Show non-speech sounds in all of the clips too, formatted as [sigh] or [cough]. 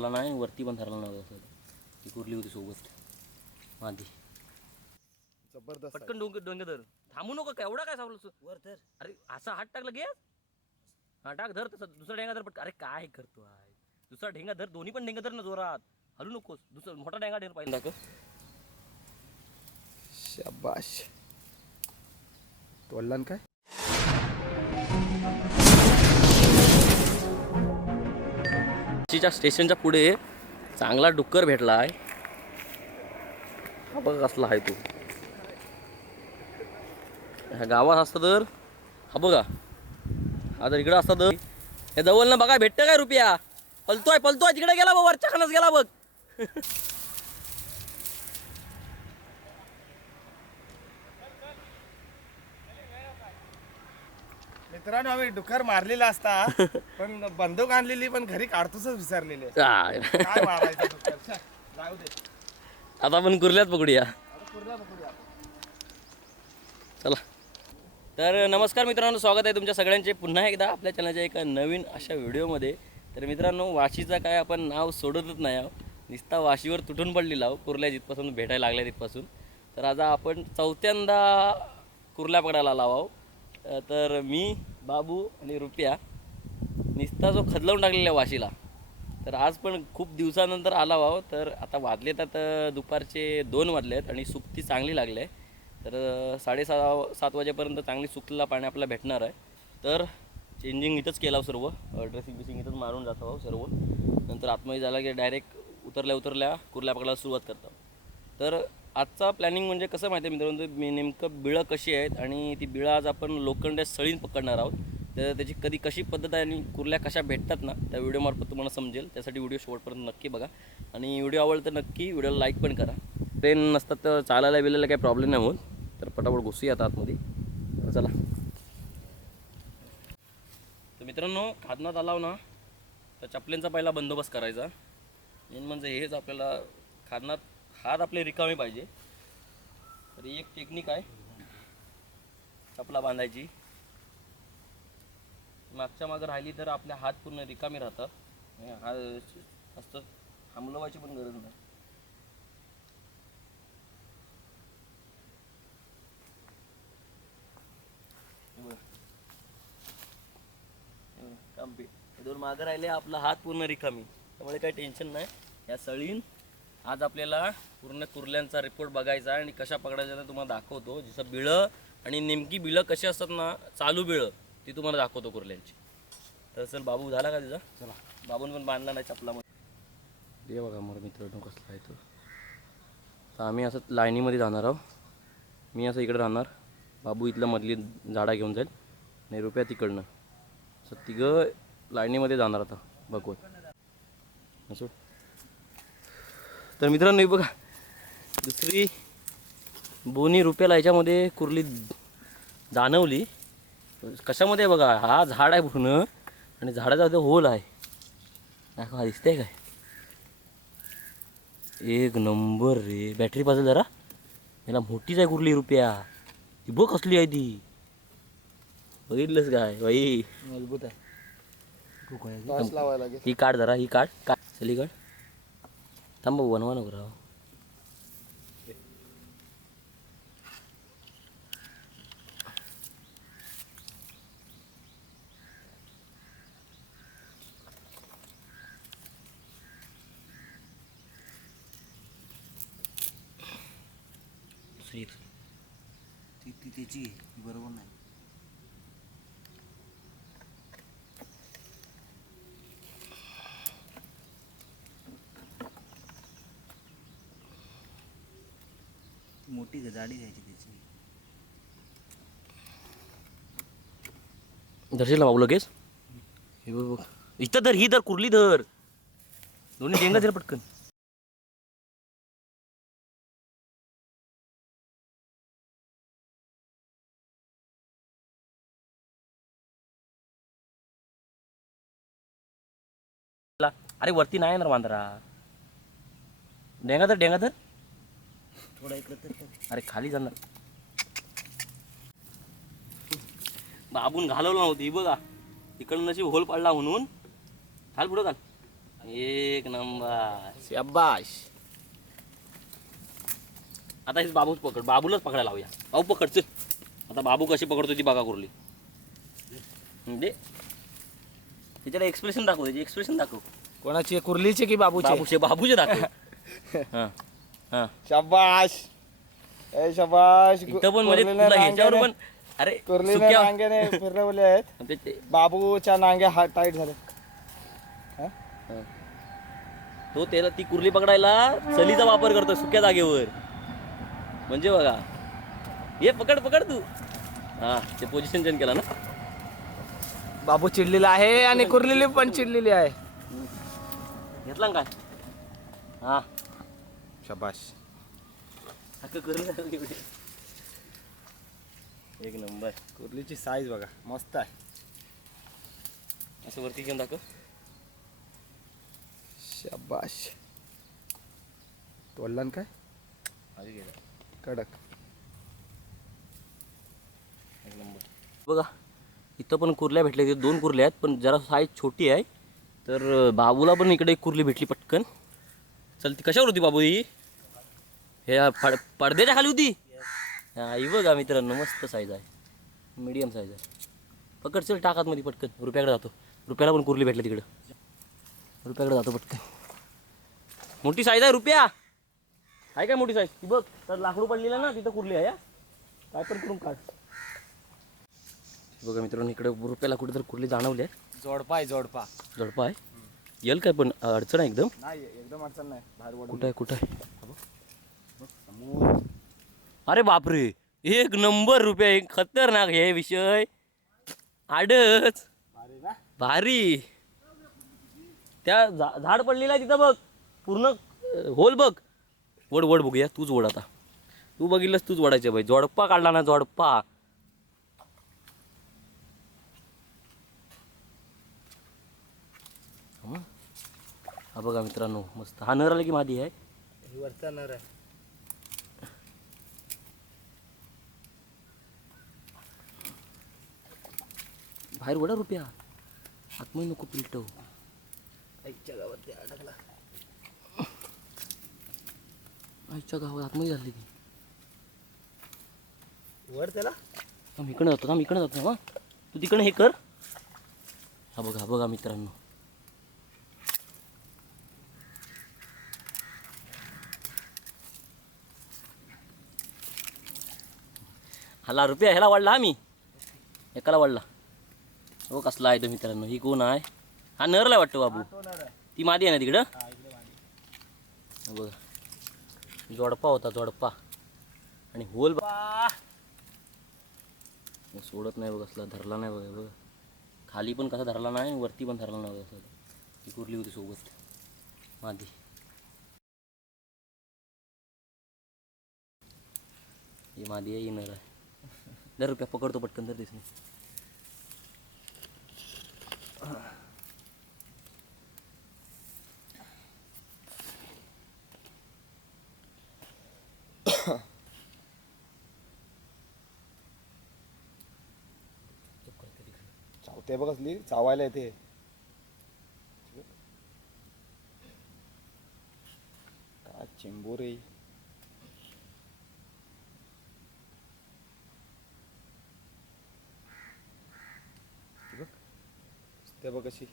मला नाही वरती पण धरला नव्हता असं ती कुरली होती सोबत मादी. जबरदस्त पटकन डोंग डोंगे धर. थांबू नको का? एवढा काय सावलं वर तर अरे असा हात टाकला घे हा टाक धर तसं. दुसरा ढेंगा धर पटकन. अरे काय करतो आहे दुसरा ढेंगा धर. दोन्ही पण ढेंगा धर ना जोरात. हलू नकोस. दुसरा मोठा ढेंगा धर पाहिजे. दाखव. शाबाश. तोडला ना काय? च्या स्टेशनच्या पुढे चांगला डुक्कर भेटला आहे हा बघा कसला आहे तो. ह्या गावात असतं तर हा बघा. हा जर इकडं असता तर. हे जवळ ना बघा भेटतं काय रुपया? पलतोय पलतोय. तिकडे गेला बघ वरच्या खानच गेला बघ. [laughs] मित्रांनो आम्ही डुकर मारलेला असता पण बंदूक आणलेली पण घरी काढतोच विसरलेले. काय काय मारायचं डुक्कर? छे, जाऊ दे. आता आपण कुर्ल्यात पकडूया. आता पुढल्या बघूया आपण. चला. तर नमस्कार मित्रांनो स्वागत आहे तुमच्या सगळ्यांचे. पुन्हा एकदा आपल्या चॅनलच्या एका नवीन अशा व्हिडिओमध्ये. तर मित्रांनो वाशीचं काय आपण नाव सोडतच नाही आहोत. नुसता वाशीवर तुटून पडलेला आहो कुर्ल्या जिथपासून भेटायला लागल्या तिथपासून. तर आज आपण चौथ्यांदा कुर्ल्या पकडायला अ, तर मी बाबू आणि रुपया निस्ता जो खदलवून टाकलेला वाशीला. तर आज पण खूप दिवसानंतर आला वाव. तर आता वाजले तर दुपारचे दोन वाजले आहेत आणि सुकती चांगली लागली आहे. तर साडेसहा सात वाजेपर्यंत चांगली सुकलेला पाणी आपल्याला भेटणार आहे. तर चेंजिंग इथंच केला सर्व. ड्रेसिंग बिसिंग इथंच मारून जातो आहो सर्व. नंतर आतमध्ये झाला की डायरेक्ट उतरल्या उतरल्या कुर्ल्या पकडायला सुरुवात करतो. तर आजचा प्लॅनिंग म्हणजे कसं माहिती आहे मित्रांनो? मी नेमकं बिळं कशी आहेत आणि ती बिळं आज आपण लोखंड्या सळीन पकडणार आहोत. तर त्याची कधी कशी पद्धत आहे आणि कुर्ल्या कशा भेटतात ना त्या व्हिडिओमार्फत तुम्हाला समजेल. त्यासाठी व्हिडिओ शेवटपर्यंत नक्की बघा. आणि व्हिडिओ आवडला तर नक्की व्हिडिओला लाईक पण करा. ट्रेन नसतात तर चालायला बिलायला काही प्रॉब्लेम नाही होत. तर पटापट घुसूया आता आतमध्ये. तर चला. तर मित्रांनो खादनात आलाव ना तर चपलेंचा पहिला बंदोबस्त करायचा. मेन म्हणजे हेच आपल्याला खादनात हात आपले रिकामे पाहिजे. तर एक टेक्निक आहे. चपला बांधायची. मागच्या मागं राहिली तर आपले हात पूर्ण रिकामे राहतात. हा असतं थांबलवायची पण गरज नाही. दोन मागं राहिले आपला हात पूर्ण रिकामी. त्यामुळे काही टेन्शन नाही. या सळीन आज आपल्याला पूर्ण कुर्ल्यांचा रिपोर्ट बघायचा आहे आणि कशा पकडायच्या ते तुम्हाला दाखवतो. जसं बिळं आणि नेमकी बिळं कशी असतात ना चालू बिळं ती तुम्हाला दाखवतो कुर्ल्यांची. तर चल बाबू झाला का तिचा चला. बाबून पण बांधला नाही चपलामध्ये. हे बघा मोर मित्र कसला आहे तो. तर आम्ही असं लाईनीमध्ये जाणार आहोत मी असं इकडे राहणार. बाबू इथलं मधली झाडा घेऊन जाईल. आणि रुपया तिकडनं. असं तिघं लाईनीमध्ये जाणार आता बघवत असो? तर मित्रांनो हे बघा. दुसरी बोनी रुपयाला ह्याच्यामध्ये कुर्ली जाणवली. कशामध्ये आहे बघा हा झाड आहे पूर्ण आणि झाडाचा जो होल आहे दाखवा दिसतंय काय? एक नंबर रे. बॅटरी पाहिजे जरा. याला मोठीच आहे कुर्ली रुपया. ती बघ कसली आहे ती. बघितलंस काय बाई? मजबूत आहे. ही काढ जरा ही काढ. काढ. चली काढ थांब भाऊ, बनवा नको राव दुसरी ती ती त्याची बरोबर नाही. मोठी जाडी घ्यायची त्याची. धरशील ना लगेच? हे बघ इथं धर ही धर कुर्ली धर. दोन्ही डेंगा धर पटकन. अरे वरती नाही येणार मांदरा डेंगा धर डेंगा धर. थोडा इकडं तर कर. अरे खाली जाणार बाबून घालवलं नव्हती बघा. इकडनं नशी होल पडला म्हणून. घाल पुढं घाल. एक नंबर. शाबाश. आता हेच बाबूच पकड बाबूलाच पकडायला लावूया. बाबू पकड चल. आता बाबू कशी पकडतो ती बघा कुरली. दे. त्याच्याला एक्सप्रेशन दाखव त्याची एक्सप्रेशन दाखव. कोणाची? कुर्लीची की बाबूची? बाबूचे बाबूचे दाखव. [laughs] हां. हां. शाबाश ए शाबाश इथं पण म्हणजे तुला ह्याच्यावर पण अरे कुर्लीने सुक्या. नांग्याने फिरवले आहेत. [laughs] ते- ते- बाबूच्या नांग्या हात टाईट झाले. हां. तो त्याला ती कुर्ली पकडायला चलीचा वापर करतो सुक्या जागेवर. म्हणजे बघा. ये पकड पकड तू. हा ते पोझिशन चेंज केला ना. बाबू चिडलेला आहे आणि कुर्लेली पण चिडलेली आहे. घेतला ना काय? हा. शाबाश एक नंबर. कुर्लीची साईज बघा मस्त आहे. असं वरती घेऊन दाखव. शाबाश तोडला काय? आधी गेला कडक. एक नंबर. बघा इथं पण कुर्ल्या भेटल्या तिथे दोन कुर्ल्या आहेत पण जरा साईज छोटी आहे. तर बाबूला पण इकडे एक कुर्ली भेटली पटकन. चल ती कशावर होती बाबू ही? हे या पड पडद्याच्या खाली होती हा ही बघा मित्रांनो मस्त साईज आहे. मीडियम साईज आहे. पकड चल टाकात मध्ये पटकन. रुपयाकडे जातो. रुपयाला पण कुर्ली भेटली तिकडं. रुपयाकडे जातो पटकन. मोठी साईज आहे रुपया. आहे काय मोठी साईज ती बघ. तर लाकडू पडलेलं ना तिथं कुर्ली आहे हा. काय पण करून काढ. बघा मित्रांनो इकडे रुपयाला कुठेतरी कुर्ली जाणवली आहे. जोडपा. आहे जोडपा झडपा आहे? येईल काय पण? अडचण आहे एकदम? नाही एकदम अडचण नाही. बाहेर कुठं आहे कुठं आहे? अरे बापरे एक नंबर रुपये एक खतरनाक हे विषय. आडच. भारी. त्या झा झाड पडलेलं आहे तिथं बघ. पूर्ण होल बघ. वड वड बघूया तूच वड आता. तू बघितलंस तूच वडायचं भाई जोडपा काढला ना जोडपा. हा? बघा मित्रांनो मस्त. हा नर आला की मादी आहे? वरचा नर आहे. बाहेर वडा रुपया. आतमध्ये नको पिलटव. आईच्या गावात ते अडकला आईच्या गावात आतमध्ये झाली ती. वर त्याला? थांब इकडं जातो थांब इकडं जातो हा. तू तिकडं हे कर. हा बघा बघा मित्रांनो. हाला रुपया ह्याला वाढला हा मी. एकाला वाढला. हो कसला आहे तो मित्रांनो? ही कोण आहे? हा नरला वाटतो बाबू. ती मादी आहे ना तिकडं? बघ. बघा जोडपा होता जोडपा. आणि होल बा सोडत नाही बघ असला धरला नाही बघा बघ. खाली पण कसा धरला नाही वरती पण धरला नाही बघा ती कुरली होती सोबत. मादी. ही मादी आहे ही नर आहे. दर रुपया पकडतो पटकन तर दिसणे ते बघ असली चावायला येते. काय चेंबूर ते बघ कशी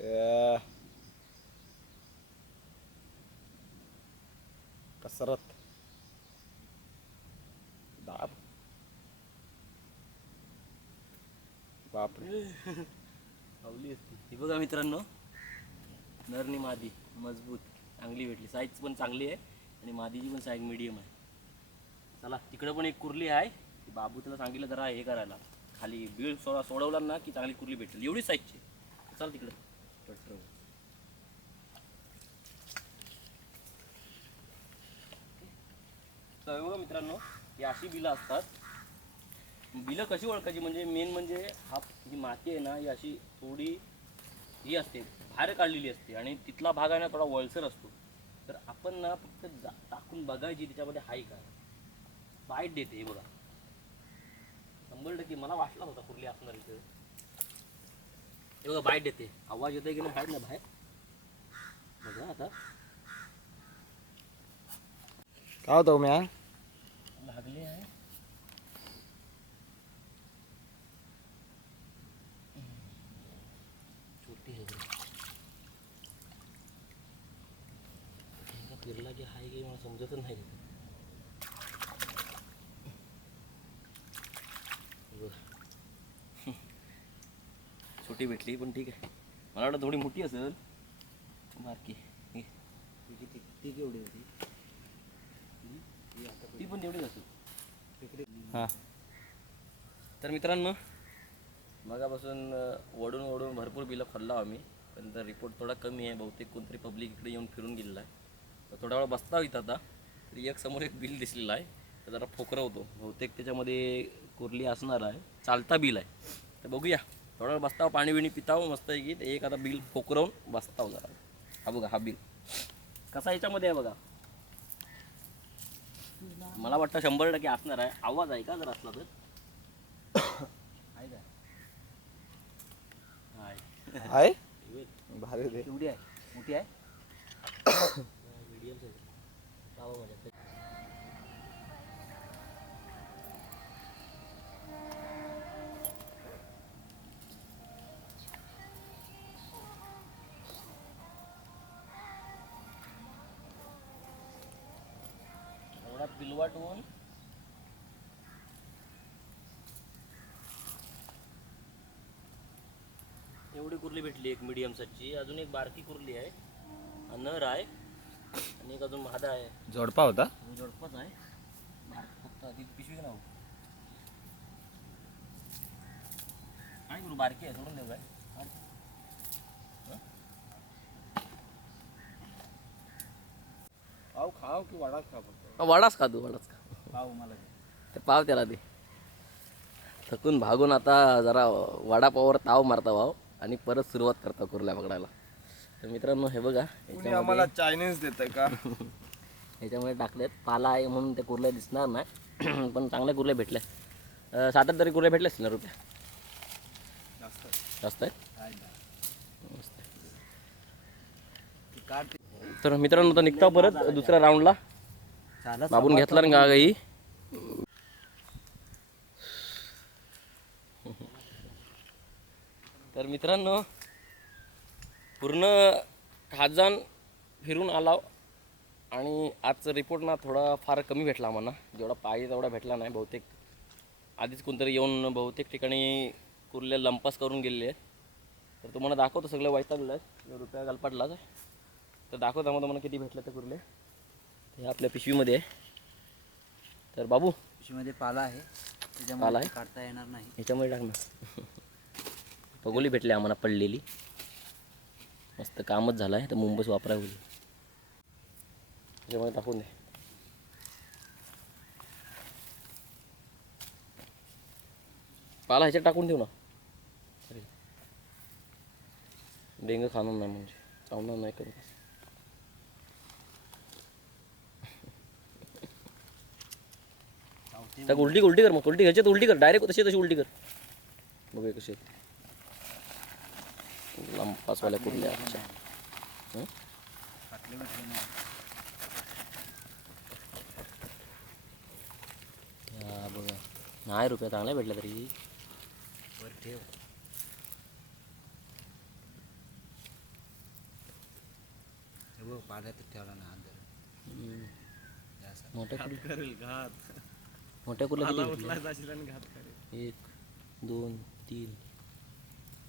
अं. सरत दाब. बापरे. पावली असती. ही बघा मित्रांनो. नरनी मादी मजबूत चांगली भेटली. साईज पण चांगली आहे आणि मादीची पण साईज मिडियम आहे. चला तिकडं पण एक कुर्ली आहे. बाबू त्याला सांगितलं जरा हे करायला. खाली बीळ सोडा सोडवला ना की चांगली कुर्ली भेटेल. एवढी साईजची चल तिकडं. तर बघा मित्रांनो ही अशी बिलं असतात. बिलं कशी ओळखायची? म्हणजे मेन म्हणजे हा जी माती आहे ना ही अशी थोडी ही असते बाहेर काढलेली असते आणि तिथला भाग आहे ना थोडा वळसर असतो. तर आपण ना फक्त जा टाकून बघायची त्याच्यामध्ये हाय काय बाईट देते हे बघा. शंभर टक्के मला वाटला होता कुर्ली असणार इथे हे बघा बाईट देते. आवाज येतोय की नाही बाहेर ना बाहेर? बघा आता. काय होतं हो म्या? लागले आहे छोटी आहे बघ. एकदा फिरला की हाय [laughs] की मला समजतच नाही बघ. छोटी भेटली पण ठीक आहे मला वाटतं थोडी मोठी असेल बारकी हे. ती ती ती केवढी होती ती पण तेवढीच हा. तर मित्रांनो मगापासून वडून वडून भरपूर बिलं खाल्लो आम्ही पण तर रिपोर्ट थोडा कमी आहे बहुतेक कोणतरी पब्लिक इकडे येऊन फिरून गेलेला आहे. तर थोडा वेळ बसता इथं आता तरी एक समोर एक बिल दिसलेलं आहे. तर जरा फोकरा होतो. बहुतेक त्याच्यामध्ये कुर्ली असणार आहे. चालता बिल आहे. तर बघूया. थोडा वेळ बसताव पाणी बिणी पिताव मस्त आहे की. ते एक आता बिल फोकरवून बसताव जरा. हा बघा हा बिल. कसा याच्यामध्ये आहे बघा. मला वाटतं शंभर टक्के असणार आहे. आवाज आहे का जर असला तर? आहे? का आहे. आहे भारी रे. केवढी आहे. मोठी आहे? मीडियम साईज पावा माझ्या एवढा होऊन एवढी कुर्ली भेटली एक मीडियम साईजची अजून एक बारकी कुर्ली आहे. हा नर आहे. आणि एक अजून महादा आहे. जोडपा होता? जोडपच आहे. फक्त पिशवी नाव. काय करू बारकी आहे? सोडून देऊ काय? खाव की वडाच खा फक्त. वडाच खा तू वडाच खा. पाव मला. ते पाव त्याला दे. थकून भागून आता जरा वडापावावर ताव मारता भाव आणि परत सुरुवात करता कुर्ल्या पकडायला. तर मित्रांनो हे बघा कुणी याच्यामध्ये आम्हाला चायनीज देत का? [laughs] याच्यामध्ये टाकलेत. पाला आहे म्हणून ते कुर्ल्या दिसणार नाही. [clears throat] पण चांगल्या कुर्ल्या भेटल्या. अं, सात आठ तरी कुर्ल्या भेटल्या असतील ना रुपया? जास्त आहेत आहे? मस्त आहे. ती. तर मित्रांनो आता निघता परत दुसऱ्या राऊंडला बाबून घेतला ना का गाई तर मित्रांनो पूर्ण खाजान फिरून आला आणि आजचा रिपोर्ट ना थोडा फार कमी भेटला आम्हाला जेवढा पाहिजे तेवढा भेटला नाही बहुतेक. आधीच कोणतरी येऊन बहुतेक ठिकाणी कुर्ले लंपास करून गेलेले आहेत. तर तुम्हाला दाखवतो सगळं वैतागलं आहे रुपया गलपाटलाच आहे. तर दाखवतो आम्हाला तुम्हाला किती भेटलं ते कुर्ले. हे आपल्या पिशवीमध्ये आहे. तर बाबू पिशवीमध्ये पाला आहे. पाला आहे? काढता येणार नाही. ह्याच्यामध्ये टाक ना. पगोली भेटली आम्हाला पडलेली. मस्त कामच झालं आहे तर मुंबईच वापराय होईल. ह्याच्यामध्ये टाकून दे. पाला ह्याच्यात टाकून ठेव ना. अरे. डेंग खाणार नाही म्हणजे. चावणार नाही कधी त्या उलटी उलटी कर मग उलटी ह्याच्यात उलटी कर. डायरेक्ट तशी तशी उलटी कर. बघूया कशी. लंपासवाल्या कुर्ल्या अच्छा बघा. नाही रुपया चांगल्या भेटल्या तरी. ठेव बघ पाल्यातच ठेवला ना कुर्ल्या करेल घात मोठ्या किती आला भेटल्या? करेल एक दोन तीन.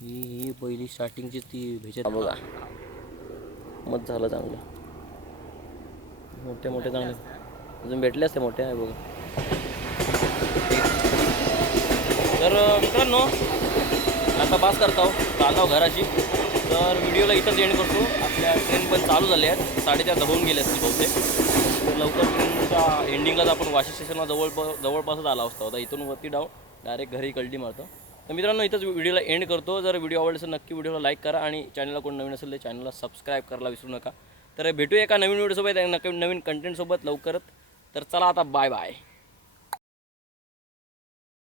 ही ही पहिली स्टार्टिंगची ती भेटत बघा. मत झालं चांगलं. मोठे मोठे चांगले. अजून भेटले असते मोठे आहे बघा. तर मित्रांनो आता पास करतो चालतो घराची. तर व्हिडिओला इथंच एंड करतो. आपल्या ट्रेन पण चालू झाल्या आहेत. साडेचार होऊन गेले असतील बहुतेक. लवकर ट्रेनच्या एंडिंगलाच आपण वाशी स्टेशनला जवळ जवळपासच आला असतो. आता इथून वरती डाव डायरेक्ट घरी कल्डी मारतो. तर मित्रांनो इथंच व्हिडिओला एंड करतो. जर व्हिडिओ आवडला असेल नक्की व्हिडिओला लाईक करा आणि चॅनलला कोण नवीन असेल तर चॅनलला सबस्क्राईब करायला विसरू नका. तर भेटूया एका नवीन व्हिडिओसोबत नवीन कंटेंटसोबत लवकरच. तर चला आता बाय बाय